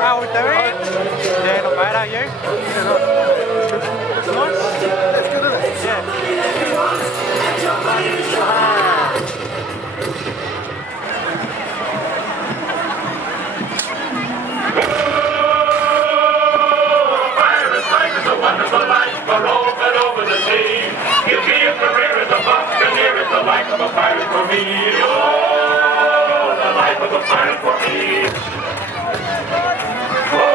How we doing? Yeah, not bad, are you? Nice? That's good, isn't it? Yeah. Fire is life is a wonderful life for over and over the sea. Give me a career as a buccaneer is the life of a pirate for me. Oh, the life of a pirate for me. Oh,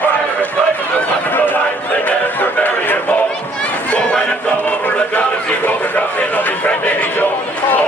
fire is life is a wonderful life. They never bury him home. But when it's all over, the galaxy goes and drops in on his friend Davy Jones.